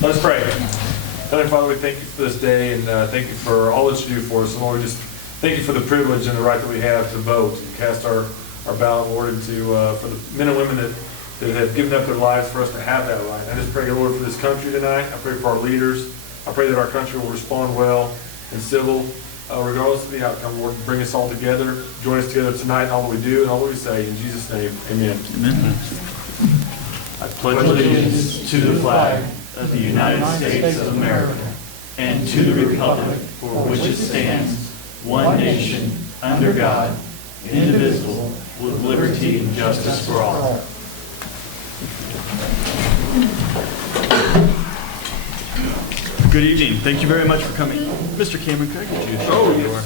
Let's pray. Heavenly Father, we thank you for this day and thank you for all that you do for us. And Lord, we just thank you for the privilege and the right that we have to vote and cast our ballot, Lord, for the men and women that have given up their lives for us to have that right. I just pray, Lord, for this country tonight. I pray for our leaders. I pray that our country will respond well and civil, regardless of the outcome. Lord, bring us all together. Join us together tonight in all that we do and all that we say. In Jesus' name, amen. Amen. I pledge allegiance to the flag of the United States of America and to the republic for which it stands, one nation, under God, indivisible, with liberty and justice for all. Good evening. Thank you very much for coming. Mr. Cameron, could I get you to shut the door?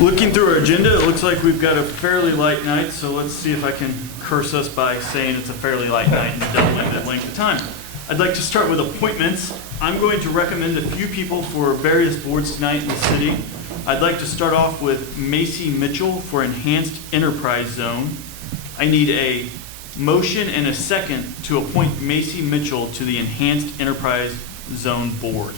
Looking through our agenda, it looks like we've got a fairly light night, so let's see if I can curse us by saying it's a fairly light night and don't limited length of time. I'd like to start with appointments. I'm going to recommend a few people for various boards tonight in the city. I'd like to start off with Macy Mitchell for Enhanced Enterprise Zone. I need a motion and a second to appoint Macy Mitchell to the Enhanced Enterprise Zone Board.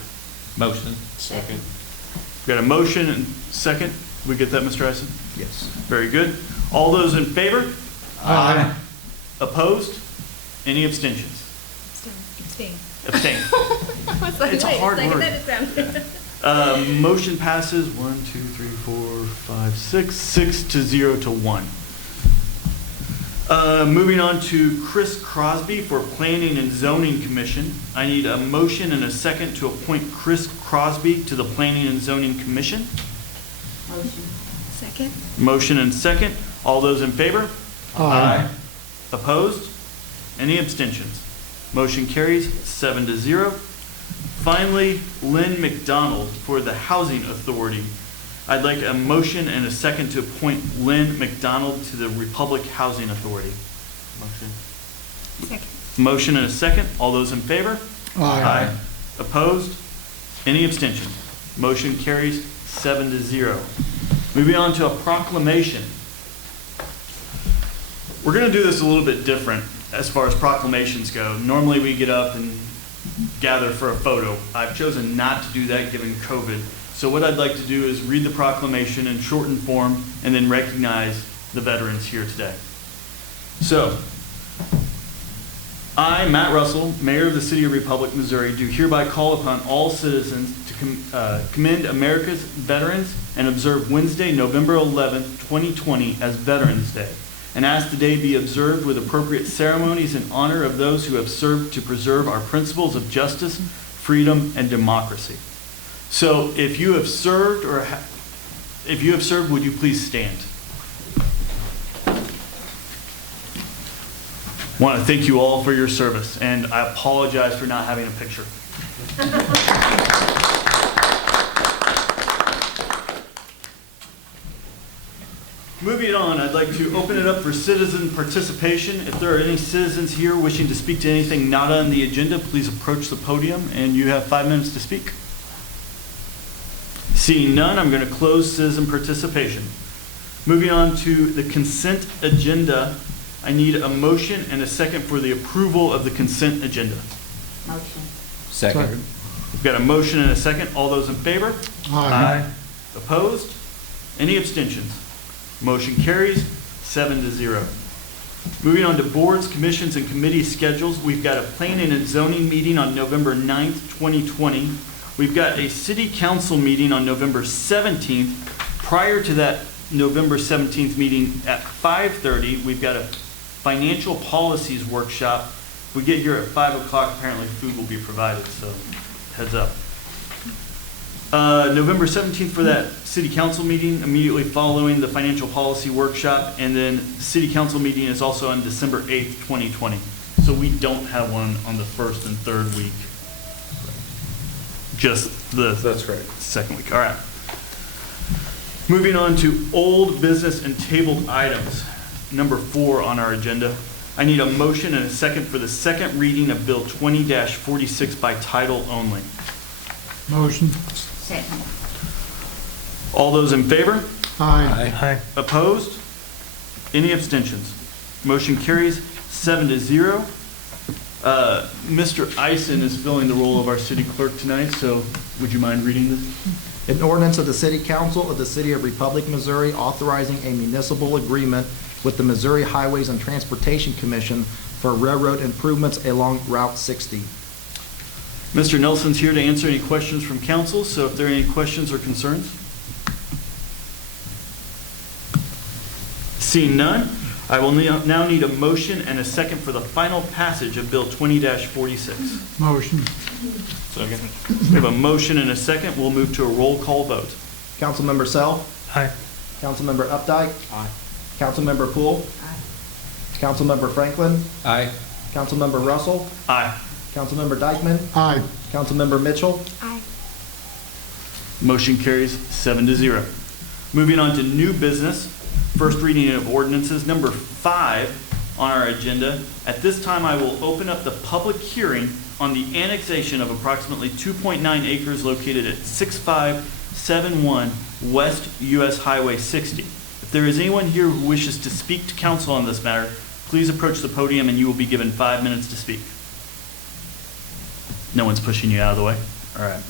Motion. Second. We've got a motion and second. We get that, Mr. Eisen? Yes. Very good. All those in favor? Aye. Opposed? Any abstentions? Abstain. Abstain. I was like, It's a wait, hard second word. that is Motion passes 1, 2, 3, 4, 5, 6 to 0 to 1. Moving on to Chris Crosby for Planning and Zoning Commission. I need a motion and a second to appoint Chris Crosby to the Planning and Zoning Commission. Motion. Second. Motion and second. All those in favor? Aye. Opposed? Any abstentions? Motion carries 7 to 0. Finally, Lynn McDonald for the Housing Authority. I'd like a motion and a second to appoint Lynn McDonald to the Republic Housing Authority. Motion. Second. Motion and a second. All those in favor? Aye. Opposed? Any abstentions? Motion carries 7 to 0. Moving on to a proclamation. We're going to do this a little bit different as far as proclamations go. Normally we get up and gather for a photo. I've chosen not to do that given COVID. So what I'd like to do is read the proclamation in shortened form and then recognize the veterans here today. So, I, Matt Russell, Mayor of the City of Republic, Missouri, do hereby call upon all citizens to commend America's veterans and observe Wednesday, November 11th, 2020 as Veterans Day, and ask the day be observed with appropriate ceremonies in honor of those who have served to preserve our principles of justice, freedom, and democracy. So, if you have served would you please stand? I want to thank you all for your service, and I apologize for not having a picture. Moving on, I'd like to open it up for citizen participation. If there are any citizens here wishing to speak to anything not on the agenda, please approach the podium, and you have 5 minutes to speak. Seeing none, I'm going to close citizen participation. Moving on to the consent agenda, I need a motion and a second for the approval of the consent agenda. Motion. Second. We've got a motion and a second. All those in favor? Aye. Opposed? Any abstentions? Motion carries 7 to 0. Moving on to boards, commissions, and committee schedules, we've got a planning and zoning meeting on November 9th, 2020. We've got a city council meeting on November 17th. Prior to that November 17th meeting at 5:30, we've got a financial policies workshop. If we get here at 5 o'clock, apparently food will be provided, so heads up. November 17th for that city council meeting, immediately following the financial policy workshop, and then the city council meeting is also on December 8th, 2020. So we don't have one on the first and third week. Just the That's right. second week. All right. Moving on to old business and tabled items. Number 4 on our agenda. I need a motion and a second for the second reading of Bill 20-46 by title only. Motion. Second. All those in favor? Aye. Aye. Opposed? Any abstentions? Motion carries 7-0. Mr. Eisen is filling the role of our city clerk tonight, so would you mind reading this? An ordinance of the City Council of the City of Republic, Missouri, authorizing a municipal agreement with the Missouri Highways and Transportation Commission for railroad improvements along Route 60. Mr. Nelson's here to answer any questions from council, so if there are any questions or concerns? Seeing none, I will now need a motion and a second for the final passage of Bill 20-46. Motion. Second. We have a motion and a second. We'll move to a roll call vote. Councilmember Sell. Aye. Councilmember Updike. Aye. Councilmember Poole. Aye. Councilmember Franklin. Aye. Councilmember Russell. Aye. Councilmember Dykeman. Aye. Councilmember Mitchell. Aye. Motion carries 7-0. Moving on to new business, first reading of ordinances, number 5 on our agenda. At this time, I will open up the public hearing on the annexation of approximately 2.9 acres located at 6571 West US Highway 60. If there is anyone here who wishes to speak to council on this matter, please approach the podium and you will be given 5 minutes to speak. No one's pushing you out of the way? All right.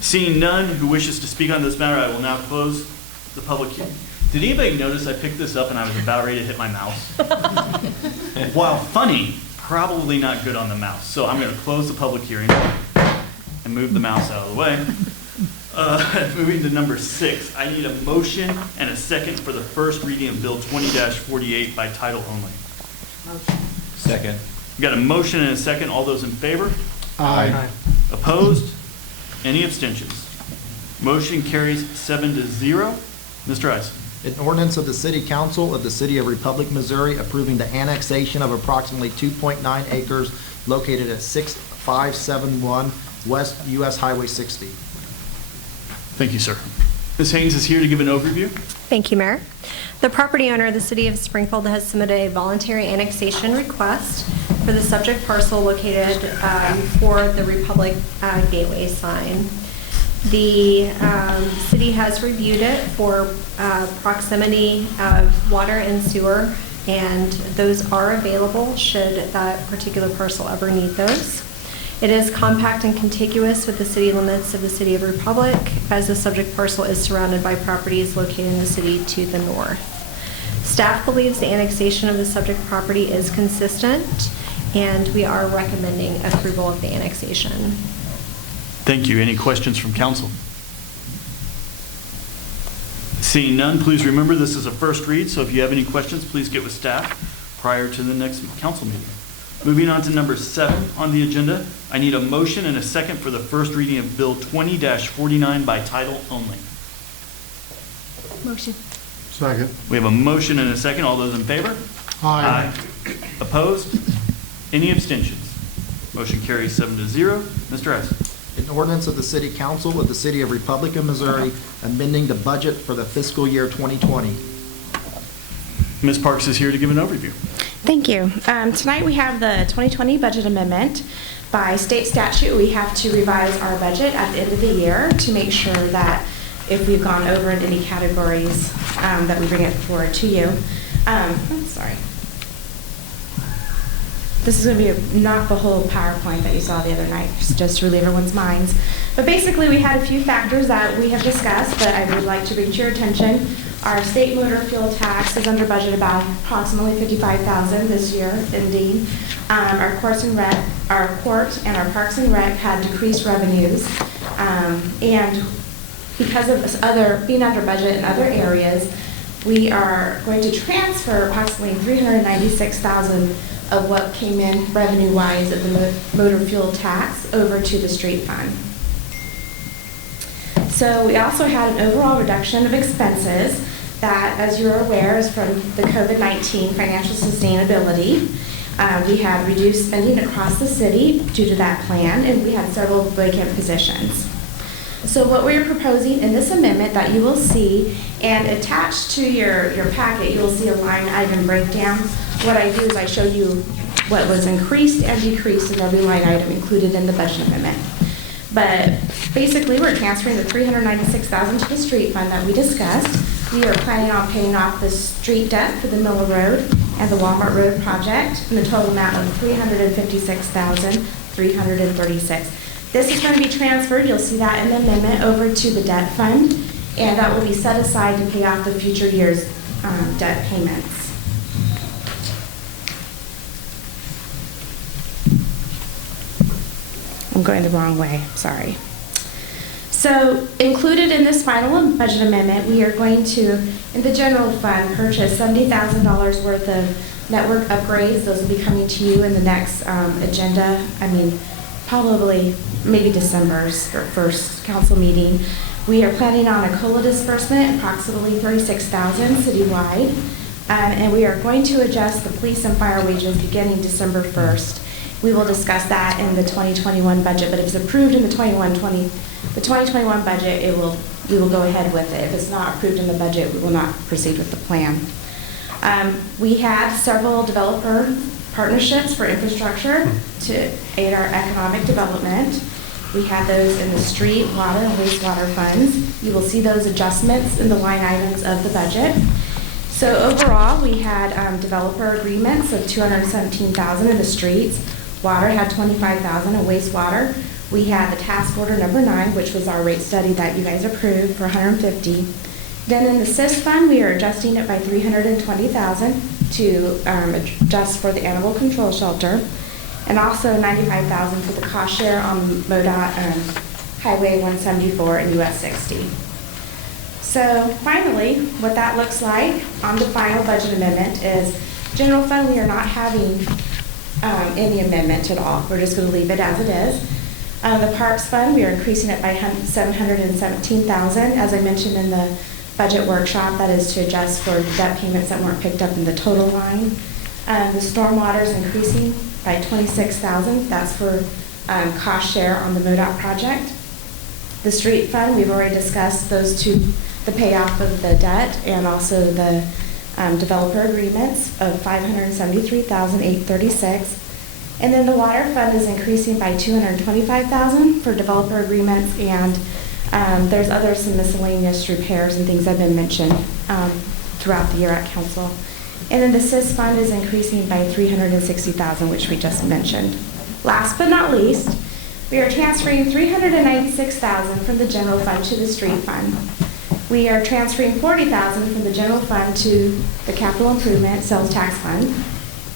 Seeing none who wishes to speak on this matter, I will now close the public hearing. Did anybody notice I picked this up and I was about ready to hit my mouse? While funny, probably not good on the mouse. So I'm going to close the public hearing and move the mouse out of the way. Moving to number 6, I need a motion and a second for the first reading of Bill 20-48 by title only. Motion. Second. We got a motion and a second. All those in favor? Aye. Opposed? Any abstentions? Motion carries 7-0. Mr. Ice. An ordinance of the City Council of the City of Republic, Missouri, approving the annexation of approximately 2.9 acres located at 6571 West US Highway 60. Thank you, sir. Ms. Haynes is here to give an overview. Thank you, Mayor. The property owner of the City of Springfield has submitted a voluntary annexation request for the subject parcel located for the Republic Gateway sign. The city has reviewed it for proximity of water and sewer, and those are available should that particular parcel ever need those. It is compact and contiguous with the city limits of the City of Republic, as the subject parcel is surrounded by properties located in the city to the north. Staff believes the annexation of the subject property is consistent, and we are recommending approval of the annexation. Thank you. Any questions from council? Seeing none, please remember this is a first read, so if you have any questions, please get with staff prior to the next council meeting. Moving on to number 7 on the agenda, I need a motion and a second for the first reading of Bill 20-49 by title only. Motion. Second. We have a motion and a second. All those in favor? Aye. Opposed? Any abstentions? Motion carries 7-0. Mr. Ice. An ordinance of the City Council of the City of Republic of Missouri, amending the budget for the fiscal year 2020. Ms. Parks is here to give an overview. Thank you. Tonight we have the 2020 budget amendment. By state statute, we have to revise our budget at the end of the year to make sure that if we've gone over in any categories, that we bring it forward to you. I'm sorry. This is going to be not the whole PowerPoint that you saw the other night, just to relieve everyone's minds. But basically, we had a few factors that we have discussed, but I would like to bring to your attention. Our state motor fuel tax is under budget about approximately $55,000 this year, ending. Our court and our Parks and Rec had decreased revenues, and because of being under budget in other areas, we are going to transfer approximately $396,000 of what came in revenue-wise of the motor fuel tax over to the street fund. So we also had an overall reduction of expenses that, as you're aware, is from the COVID-19 financial sustainability. We had reduced spending across the city due to that plan, and we had several vacant positions. So what we're proposing in this amendment that you will see, and attached to your packet, you will see a line item breakdown. What I do is I show you what was increased and decreased in every line item included in the budget amendment. But basically, we're transferring the $396,000 to the street fund that we discussed. We are planning on paying off the street debt for the Miller Road and the Walmart Road project in the total amount of $356,336. This is going to be transferred, you'll see that in the amendment, over to the debt fund, and that will be set aside to pay off the future year's debt payments. I'm going the wrong way, sorry. So included in this final budget amendment, we are going to, in the general fund, purchase $70,000 worth of network upgrades. Those will be coming to you in the next agenda. I mean, probably maybe December's first council meeting. We are planning on a COLA disbursement, approximately $36,000 citywide. And we are going to adjust the police and fire wages beginning December 1st. We will discuss that in the 2021 budget, but if it's approved in the 2021 budget, we will go ahead with it. If it's not approved in the budget, we will not proceed with the plan. We had several developer partnerships for infrastructure to aid our economic development. We had those in the street, water, and wastewater funds. You will see those adjustments in the line items of the budget. So overall, we had developer agreements of $217,000 in the streets. Water had $25,000, and wastewater, we had the task order number 9, which was our rate study that you guys approved for $150,000. Then in the SIS fund, we are adjusting it by $320,000 to adjust for the animal control shelter, and also $95,000 for the cost share on MoDOT Highway 174 and US 60. So finally, what that looks like on the final budget amendment is general fund, we are not having any amendment at all. We're just going to leave it as it is. The parks fund, we are increasing it by $717,000. As I mentioned in the budget workshop, that is to adjust for debt payments that weren't picked up in the total line. The stormwater is increasing by $26,000. That's for cost share on the MoDOT project. The street fund, we've already discussed those two, the payoff of the debt and also the developer agreements of $573,836. And then the water fund is increasing by $225,000 for developer agreements, and there's some miscellaneous repairs and things that have been mentioned throughout the year at council. And then the SIS fund is increasing by $360,000, which we just mentioned. Last but not least, we are transferring $396,000 from the general fund to the street fund. We are transferring $40,000 from the general fund to the capital improvement sales tax fund.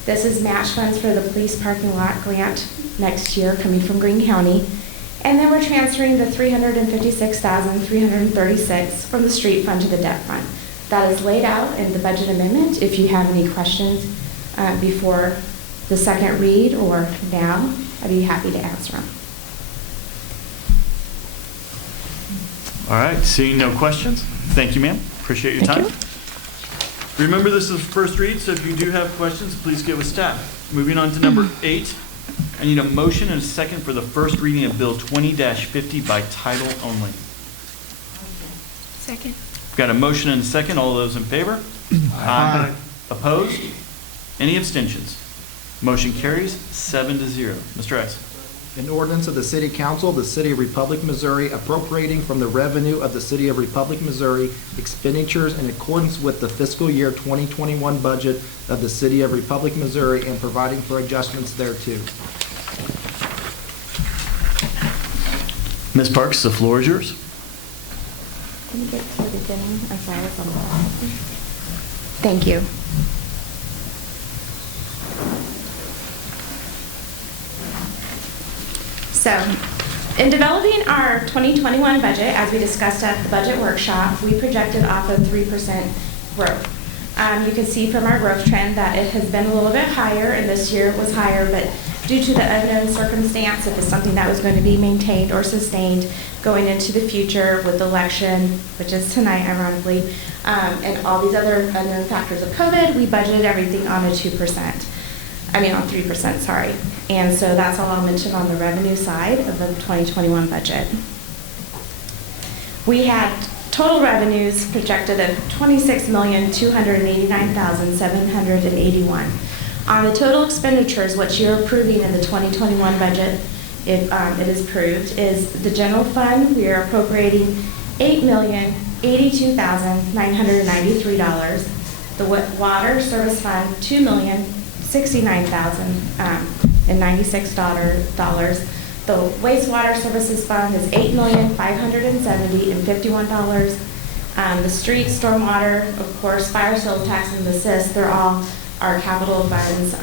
This is match funds for the police parking lot grant next year coming from Greene County. And then we're transferring the $356,336 from the street fund to the debt fund. That is laid out in the budget amendment. If you have any questions before the second read or now, I'd be happy to answer them. All right, seeing no questions, thank you, ma'am. Appreciate your time. Remember, this is the first read, so if you do have questions, please get with staff. Moving on to number 8, I need a motion and a second for the first reading of Bill 20-50 by title only. Second. We've got a motion and a second. All those in favor? Aye. Opposed? Any abstentions? Motion carries 7-0. Mr. Rice. An ordinance of the City Council of the City of Republic, Missouri, appropriating from the revenue of the City of Republic, Missouri, expenditures in accordance with the fiscal year 2021 budget of the City of Republic, Missouri, and providing for adjustments thereto. Ms. Parks, the floor is yours. Can you get to the beginning? I'm sorry, it's on the bottom. Thank you. So, in developing our 2021 budget, as we discussed at the budget workshop, we projected off of 3% growth. You can see from our growth trend that it has been a little bit higher, and this year it was higher, but due to the unknown circumstance, if it's something that was going to be maintained or sustained going into the future with the election, which is tonight, ironically, and all these other unknown factors of COVID, we budgeted everything on a 2%. I mean on 3%, sorry. And so that's all I'll mention on the revenue side of the 2021 budget. We had total revenues projected of $26,289,781. On the total expenditures, what you're approving in the 2021 budget, if it is approved, is the general fund. We are appropriating $8,082,993. The water service fund, $2,069,096. The wastewater services fund is $8,570,051. The street, stormwater, of course, fire sales tax and assist, they're all our capital funds.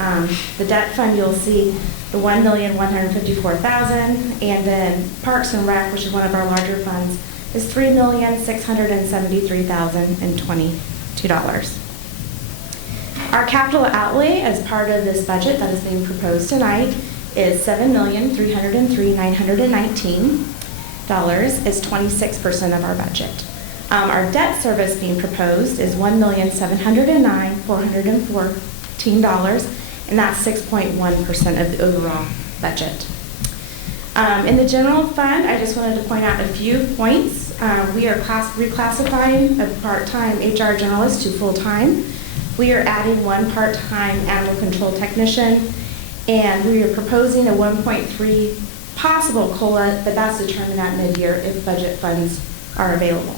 The debt fund, you'll see the $1,154,000, and then Parks and Rec, which is one of our larger funds, is $3,673,022. Our capital outlay as part of this budget that is being proposed tonight is $7,303,919. Is 26% of our budget. Our debt service being proposed is $1,709,414, and that's 6.1% of the overall budget. In the general fund, I just wanted to point out a few points. We are reclassifying a part-time HR generalist to full-time. We are adding one part-time animal control technician, and we are proposing a 1.3 possible COLA, but that's determined at mid-year if budget funds are available.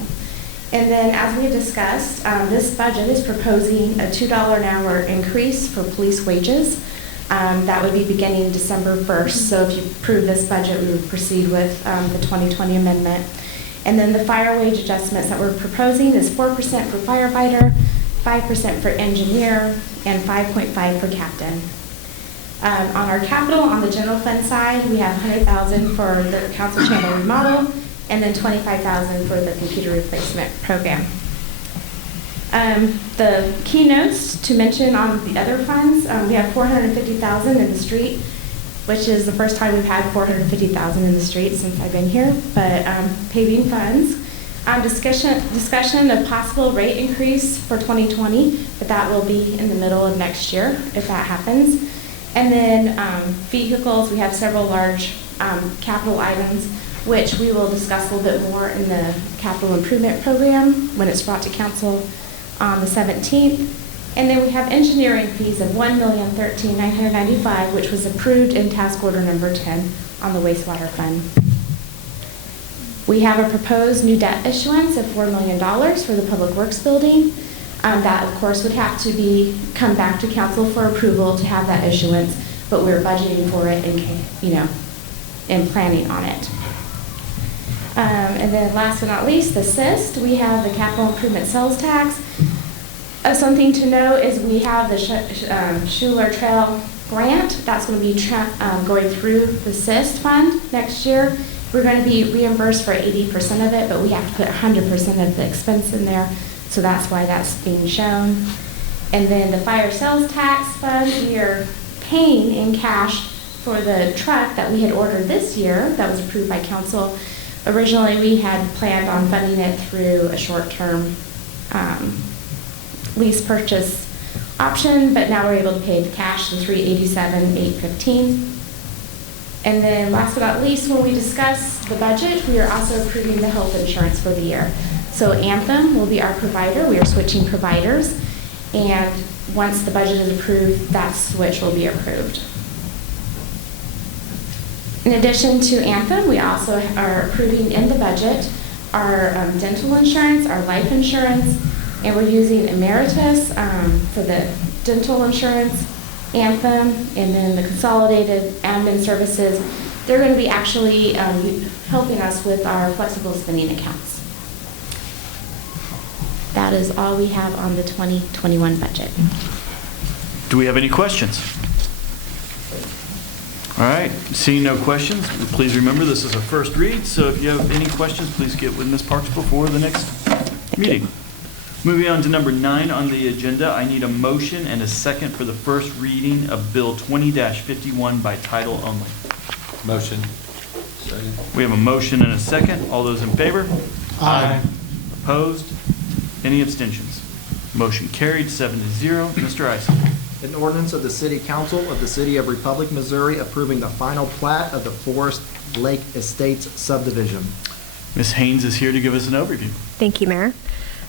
And then, as we discussed, this budget is proposing a $2 an hour increase for police wages. That would be beginning December 1st. So if you approve this budget, we would proceed with the 2020 amendment. And then the fire wage adjustments that we're proposing is 4% for firefighter, 5% for engineer, and 5.5% for captain. On our capital, on the general fund side, we have $100,000 for the council chamber remodel, and then $25,000 for the computer replacement program. The keynotes to mention on the other funds, we have $450,000 in the street, which is the first time we've had $450,000 in the street since I've been here, but paving funds. Discussion of possible rate increase for 2020, but that will be in the middle of next year if that happens. And then vehicles, we have several large capital items, which we will discuss a little bit more in the capital improvement program when it's brought to council on the 17th. And then we have engineering fees of $1,013,995, which was approved in task order number 10 on the wastewater fund. We have a proposed new debt issuance of $4 million for the Public Works building. That, of course, would have to come back to council for approval to have that issuance, but we're budgeting for it and planning on it. And then last but not least, the SIST. We have the capital improvement sales tax. Something to know is we have the Schuler Trail grant. That's going to be going through the SIST fund next year. We're going to be reimbursed for 80% of it, but we have to put 100% of the expense in there. So that's why that's being shown. And then the fire sales tax fund, we are paying in cash for the truck that we had ordered this year that was approved by council. Originally, we had planned on funding it through a short-term lease purchase option, but now we're able to pay the cash, the $387,815. And then last but not least, when we discuss the budget, we are also approving the health insurance for the year. So Anthem will be our provider. We are switching providers. And once the budget is approved, that switch will be approved. In addition to Anthem, we also are approving in the budget our dental insurance, our life insurance, and we're using Emeritus for the dental insurance, Anthem, and then the consolidated admin services. They're going to be actually helping us with our flexible spending accounts. That is all we have on the 2021 budget. Do we have any questions? All right, seeing no questions, please remember this is a first read, so if you have any questions, please get with Ms. Parks before the next meeting. Moving on to number 9 on the agenda, I need a motion and a second for the first reading of Bill 20-51 by title only. Motion. Second. We have a motion and a second. All those in favor? Aye. Opposed? Any abstentions? Motion carried 7-0. Mr. Ison. An ordinance of the City Council of the City of Republic, Missouri approving the final plat of the Forest Lake Estates subdivision. Ms. Haynes is here to give us an overview. Thank you, Mayor.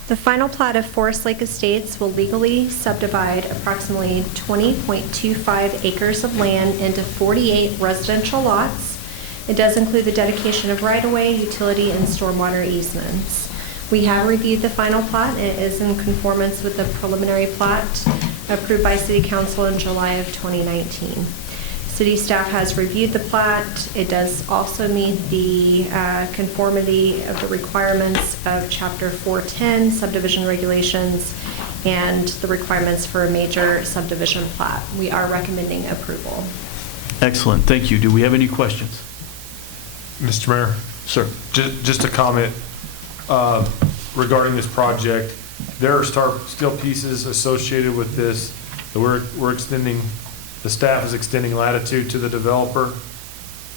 The final plat of Forest Lake Estates will legally subdivide approximately 20.25 acres of land into 48 residential lots. It does include the dedication of right-of-way, utility, and stormwater easements. We have reviewed the final plat. It is in conformance with the preliminary plat approved by City Council in July of 2019. City staff has reviewed the plat. It does also meet the conformity of the requirements of Chapter 410 subdivision regulations and the requirements for a major subdivision plat. We are recommending approval. Excellent, thank you. Do we have any questions? Mr. Mayor, Sir. just a comment regarding this project. There are steel pieces associated with this that we're extending, the staff is extending latitude to the developer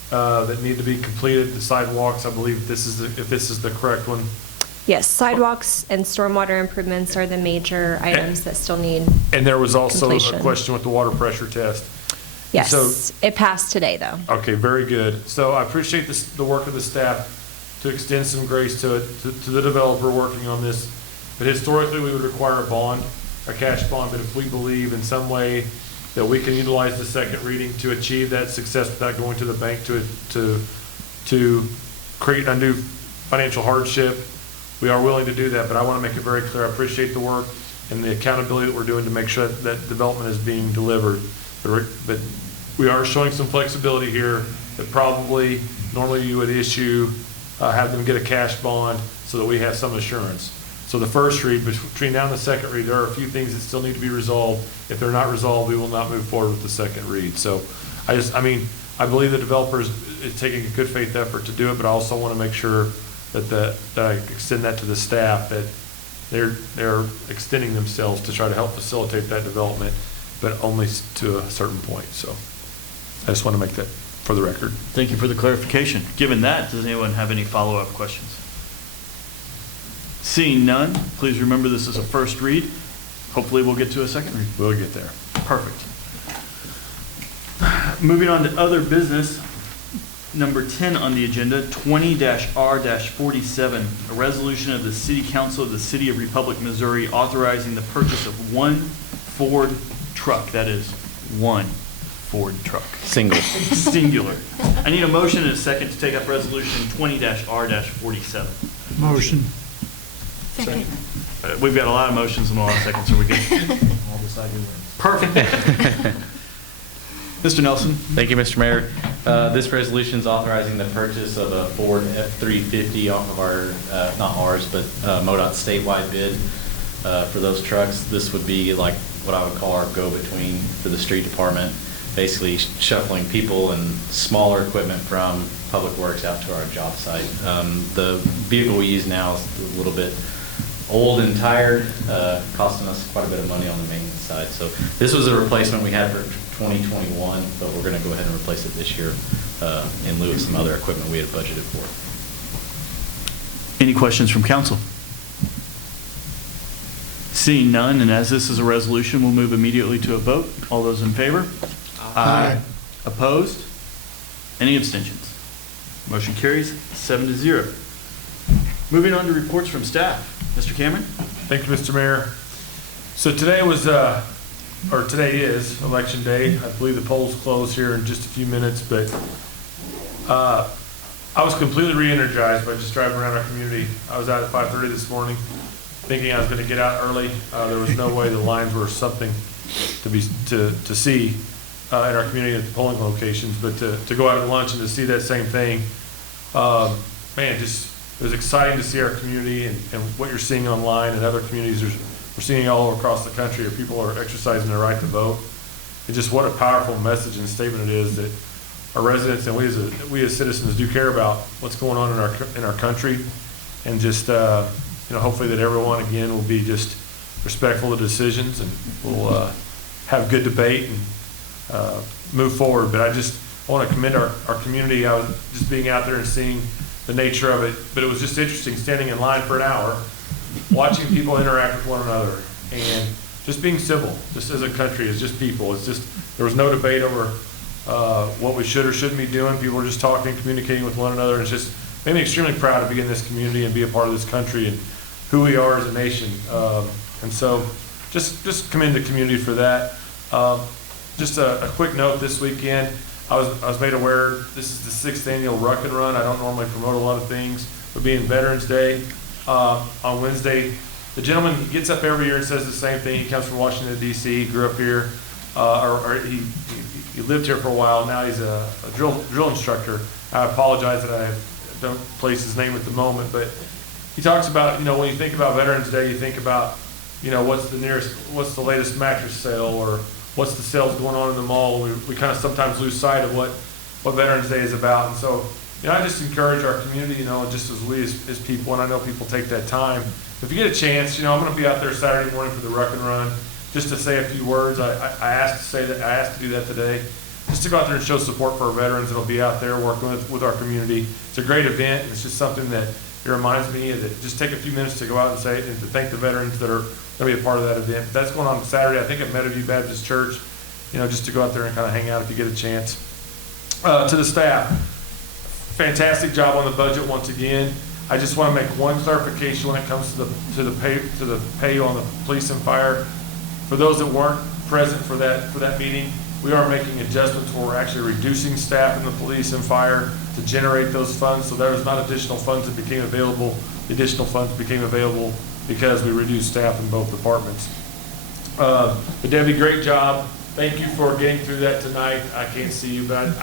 that need to be completed. The sidewalks, I believe if this is the correct one. Yes, sidewalks and stormwater improvements are the major items that still need. And there was also completion. a question with the water pressure test. Yes, So- it passed today, though. Okay, very good. So I appreciate the work of the staff to extend some grace to the developer working on this. But historically, we would require a bond, a cash bond, but if we believe in some way that we can utilize the second reading to achieve that success without going to the bank to create undue financial hardship, we are willing to do that. But I want to make it very clear, I appreciate the work and the accountability that we're doing to make sure that development is being delivered. But we are showing some flexibility here that probably normally you would issue, have them get a cash bond so that we have some assurance. So the first read, between now and the second read, there are a few things that still need to be resolved. If they're not resolved, we will not move forward with the second read. So I believe the developer is taking a good faith effort to do it, but I also want to make sure that I extend that to the staff, that they're extending themselves to try to help facilitate that development, but only to a certain point. So I just want to make that for the record. Thank you for the clarification. Given that, does anyone have any follow-up questions? Seeing none, please remember this is a first read. Hopefully we'll get to a second read. We'll get there. Perfect. Moving on to other business, number 10 on the agenda, 20-R-47, a resolution of the City Council of the City of Republic, Missouri, authorizing the purchase of one Ford truck. That is one Ford truck. Singular. I need a motion and a second to take up resolution 20-R-47. Motion. Second. We've got a lot of motions in the last second, so we can. I'll decide who wins. Perfect. Mr. Nelson. Thank you, Mr. Mayor. This resolution is authorizing the purchase of a Ford F-350 off of our, not ours, but MoDOT statewide bid for those trucks. This would be like what I would call our go-between for the street department, basically shuffling people and smaller equipment from Public Works out to our job site. The vehicle we use now is a little bit old and tired, costing us quite a bit of money on the maintenance side. So this was a replacement we had for 2021, but we're going to go ahead and replace it this year in lieu of some other equipment we had budgeted for. Any questions from council? Seeing none, and as this is a resolution, we'll move immediately to a vote. All those in favor? Aye. Opposed? Any abstentions? Motion carries 7-0. Moving on to reports from staff. Mr. Cameron? Thank you, Mr. Mayor. So today is Election Day. I believe the polls close here in just a few minutes, but I was completely re-energized by just driving around our community. I was out at 5:30 this morning thinking I was going to get out early. There was no way the lines were something to see in our community at the polling locations, but to go out at lunch and to see that same thing, it was exciting to see our community and what you're seeing online and other communities. We're seeing all across the country where people are exercising their right to vote. And just what a powerful message and statement it is that our residents and we as citizens do care about what's going on in our country, and just hopefully that everyone again will be just respectful of decisions, and we'll have good debate and move forward. But I want to commend our community. I was just being out there and seeing the nature of it, but it was just interesting standing in line for an hour, watching people interact with one another, and just being civil, just as a country, as just people. There was no debate over what we should or shouldn't be doing. People were just talking, communicating with one another, and it's just made me extremely proud to be in this community and be a part of this country and who we are as a nation. And so just commend the community for that. Just a quick note this weekend, I was made aware this is the 6th annual Ruck and Run. I don't normally promote a lot of things, but being Veterans Day, on Wednesday. The gentleman, he gets up every year and says the same thing. He comes from Washington, D.C., grew up here, or he lived here for a while. Now he's a drill instructor. I apologize that I don't place his name at the moment, but he talks about, when you think about Veterans Day, you think about, what's the latest mattress sale, or what's the sales going on in the mall. We kind of sometimes lose sight of what Veterans Day is about. And so, I just encourage our community, just as we as people, and I know people take that time. If you get a chance, I'm going to be out there Saturday morning for the Ruck and Run, just to say a few words. I asked to do that today, just to go out there and show support for our veterans that'll be out there working with our community. It's a great event, and it's just something that it reminds me that just take a few minutes to go out and say it and to thank the veterans that are going to be a part of that event. That's going on Saturday, I think, at Meadowview Baptist Church, just to go out there and kind of hang out if you get a chance. To the staff, fantastic job on the budget once again. I just want to make one clarification when it comes to the pay on the police and fire. For those that weren't present for that meeting, we are making adjustments where we're actually reducing staff in the police and fire to generate those funds. So there was not additional funds that became available. The additional funds became available because we reduced staff in both departments. But Debbie, great job. Thank you for getting through that tonight. I can't see you, but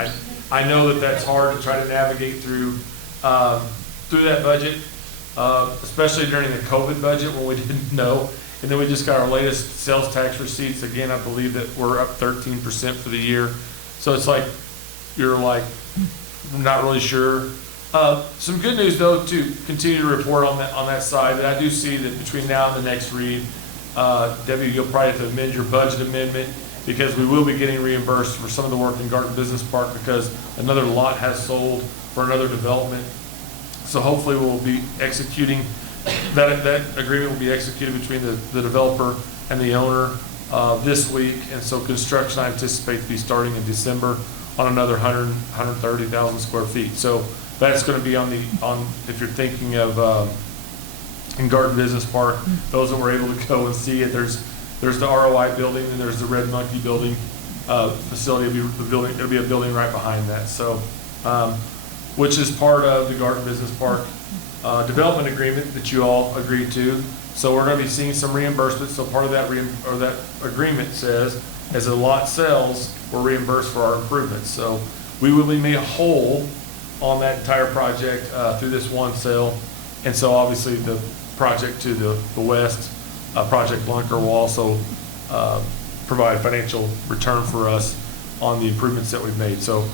I know that that's hard to try to navigate through that budget, especially during the COVID budget when we didn't know. And then we just got our latest sales tax receipts. Again, I believe that we're up 13% for the year. So it's like, you're like, not really sure. Some good news though, to continue to report on that side. I do see that between now and the next read, Debbie, you'll probably have to amend your budget amendment, because we will be getting reimbursed for some of the work in Garden Business Park, because another lot has sold for another development. So hopefully we'll be executing, that agreement will be executed between the developer and the owner this week. And so construction, I anticipate to be starting in December on another 130,000 square feet. So that's going to be if you're thinking of in Garden Business Park, those that were able to go and see it, there's the ROI building, and there's the Red Monkey building facility. It'll be a building right behind that. So, which is part of the Garden Business Park development agreement that you all agreed to. So we're going to be seeing some reimbursement. So part of that that agreement says, as a lot sells, we're reimbursed for our improvements. So we will be made whole on that entire project through this one sale. And so obviously the project to the west, Project Lunker, will also provide financial return for us on the improvements that we've made. So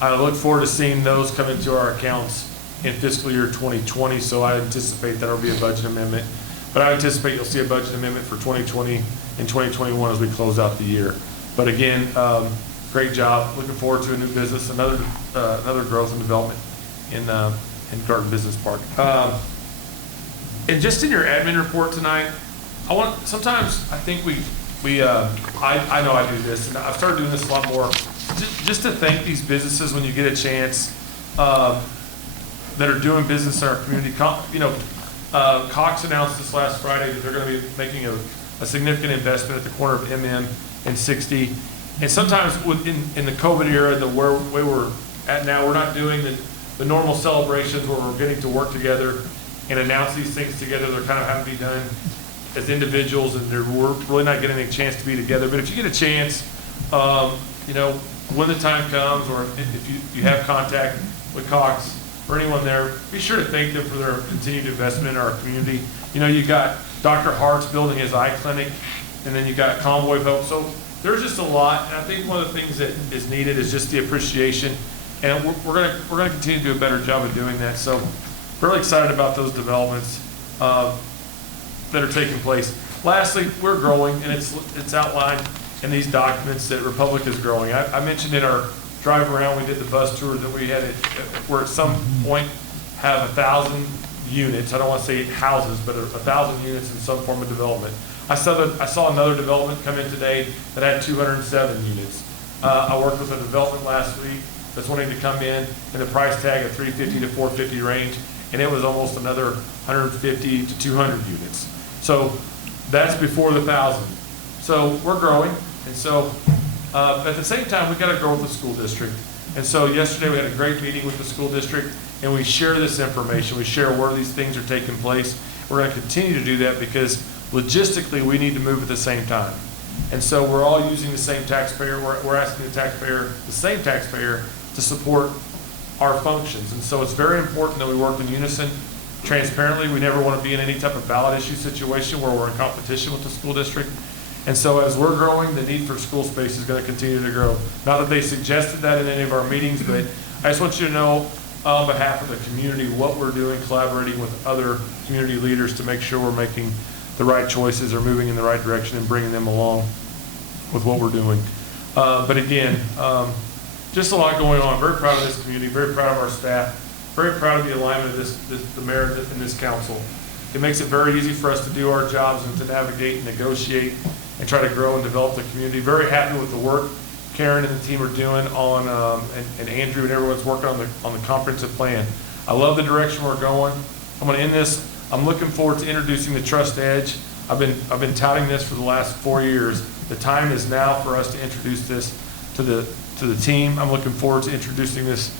I look forward to seeing those come into our accounts in fiscal year 2020. So I anticipate that'll be a budget amendment. But I anticipate you'll see a budget amendment for 2020 and 2021 as we close out the year. But again, great job. Looking forward to a new business, another growth and development in Garden Business Park. And just in your admin report tonight, sometimes I think I know I do this, and I've started doing this a lot more, just to thank these businesses when you get a chance that are doing business in our community. Cox announced this last Friday that they're going to be making a significant investment at the corner of MM and 60. And sometimes in the COVID era, the way we're at now, we're not doing the normal celebrations where we're getting to work together and announce these things together. They're kind of having to be done as individuals, and we're really not getting a chance to be together. But if you get a chance, when the time comes, or if you have contact with Cox or anyone there, be sure to thank them for their continued investment in our community. You got Dr. Hart's building his eye clinic, and then you got Convoy of Hope. So there's just a lot, and I think one of the things that is needed is just the appreciation, and we're gonna continue to do a better job of doing that. So really excited about those developments that are taking place. Lastly, we're growing, and it's outlined in these documents that Republic is growing. I mentioned in our drive around, we did the bus tour, that we had we're at some point have 1,000 units. I don't want to say houses, but 1,000 units in some form of development. I saw another development come in today that had 207 units. I worked with a development last week that's wanting to come in the price tag of 350 to 450 range, and it was almost another 150 to 200 units. So that's before the 1,000. So we're growing, and so At the same time, we got to grow with the school district. And so yesterday, we had a great meeting with the school district, and we share this information. We share where these things are taking place. We're going to continue to do that because logistically, we need to move at the same time. And so we're all using the same taxpayer. We're asking the same taxpayer, to support our functions. And so it's very important that we work in unison, transparently. We never want to be in any type of ballot issue situation where we're in competition with the school district. And so as we're growing, the need for school space is going to continue to grow. Not that they suggested that in any of our meetings, but I just want you to know on behalf of the community what we're doing, collaborating with other community leaders to make sure we're making the right choices or moving in the right direction and bringing them along with what we're doing. But again, just a lot going on. Very proud of this community, very proud of our staff, very proud of the alignment of the mayor and this council. It makes it very easy for us to do our jobs and to navigate and negotiate and try to grow and develop the community. Very happy with the work Karen and the team are doing on, and Andrew and everyone's working on the comprehensive plan. I love the direction we're going. I'm going to end this. I'm looking forward to introducing the Trust Edge. I've been touting this for the last 4 years. The time is now for us to introduce this to the team. I'm looking forward to introducing this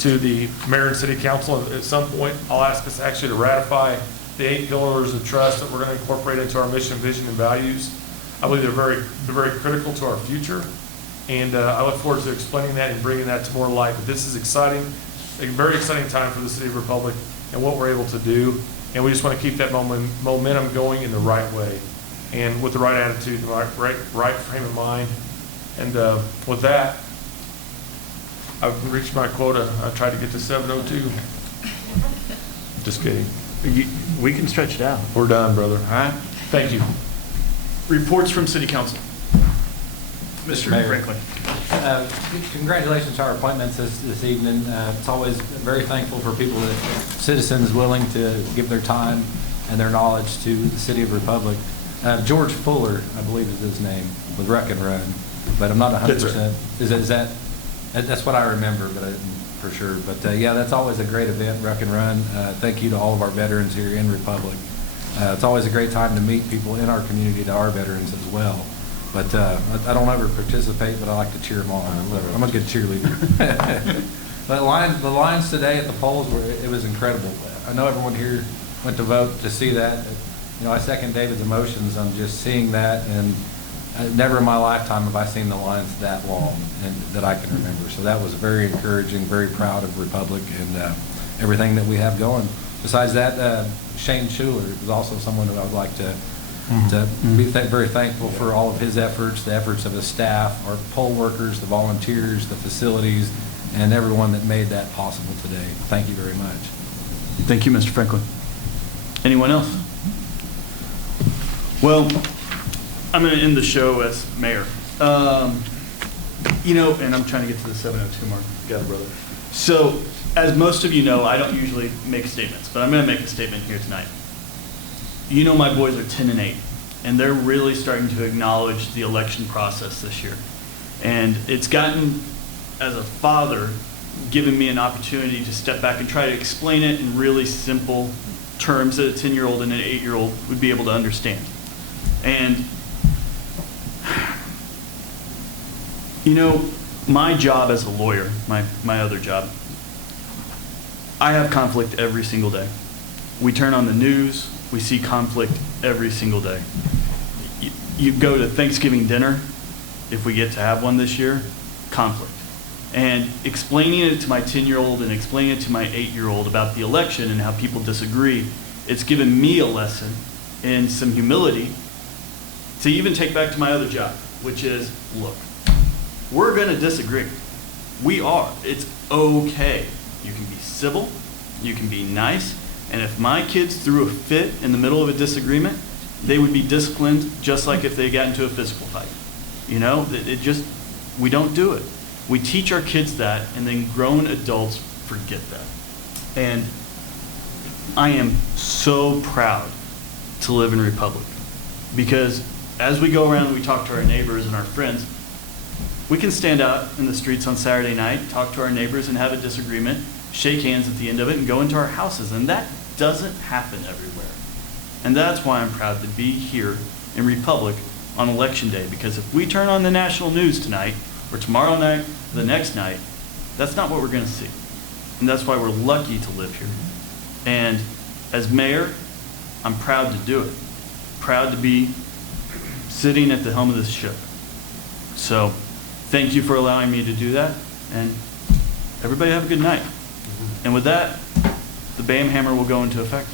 to the mayor and city council. At some point, I'll ask us actually to ratify the 8 pillars of trust that we're going to incorporate into our mission, vision, and values. I believe they're very critical to our future, and I look forward to explaining that and bringing that to more light. But this is exciting, a very exciting time for the City of Republic and what we're able to do, and we just want to keep that momentum going in the right way and with the right attitude, the right frame of mind. And with that, I've reached my quota. I tried to get to 7:02. Just kidding. We can stretch it out. We're done, brother. All right. Thank you. Reports from city council. Mr. Mayor. Franklin. Congratulations to our appointments this evening. It's always very thankful for people, citizens willing to give their time and their knowledge to the City of Republic. George Fuller, I believe is his name, with Ruck and Run, but I'm not 100%. Is that that's what I remember, but I didn't for sure. But yeah, that's always a great event, Ruck and Run. Thank you to all of our veterans here in Republic. It's always a great time to meet people in our community, to our veterans as well. But I don't ever participate, but I like to cheer them on. I'm a good cheerleader. But the lines today at the polls it was incredible. I know everyone here went to vote to see that. You know, I second David's emotions on just seeing that, and never in my lifetime have I seen the lines that long and that I can remember. So that was very encouraging. Very proud of Republic and everything that we have going. Besides that, Shane Schuler was also someone who I would like to be very thankful for all of his efforts, the efforts of his staff, our poll workers, the volunteers, the facilities, and everyone that made that possible today. Thank you very much. Thank you, Mr. Franklin. Anyone else? Well, I'm going to end the show as mayor. You know, and I'm trying to get to the 7:02 mark. Got it, brother. So, as most of you know, I don't usually make statements, but I'm going to make a statement here tonight. You know, my boys are 10 and 8, and they're really starting to acknowledge the election process this year. And it's gotten, as a father, given me an opportunity to step back and try to explain it in really simple terms that a 10-year-old and an 8-year-old would be able to understand. And, you know, my job as a lawyer, my other job, I have conflict every single day. We turn on the news, we see conflict every single day. You go to Thanksgiving dinner, if we get to have one this year, conflict. And explaining it to my 10-year-old and explaining it to my 8-year-old about the election and how people disagree, it's given me a lesson in some humility to even take back to my other job, which is, look, we're going to disagree. We are. It's okay. You can be civil, you can be nice, and if my kids threw a fit in the middle of a disagreement, they would be disciplined just like if they got into a physical fight. You know, we don't do it. We teach our kids that, and then grown adults forget that. And I am so proud to live in Republic, because as we go around and we talk to our neighbors and our friends, we can stand out in the streets on Saturday night, talk to our neighbors and have a disagreement, shake hands at the end of it, and go into our houses. And that doesn't happen everywhere. And that's why I'm proud to be here in Republic on Election Day, because if we turn on the national news tonight, or tomorrow night, or the next night, that's not what we're going to see. And that's why we're lucky to live here. And as mayor, I'm proud to do it. Proud to be sitting at the helm of this ship. So thank you for allowing me to do that, and everybody have a good night. And with that, the BAM hammer will go into effect.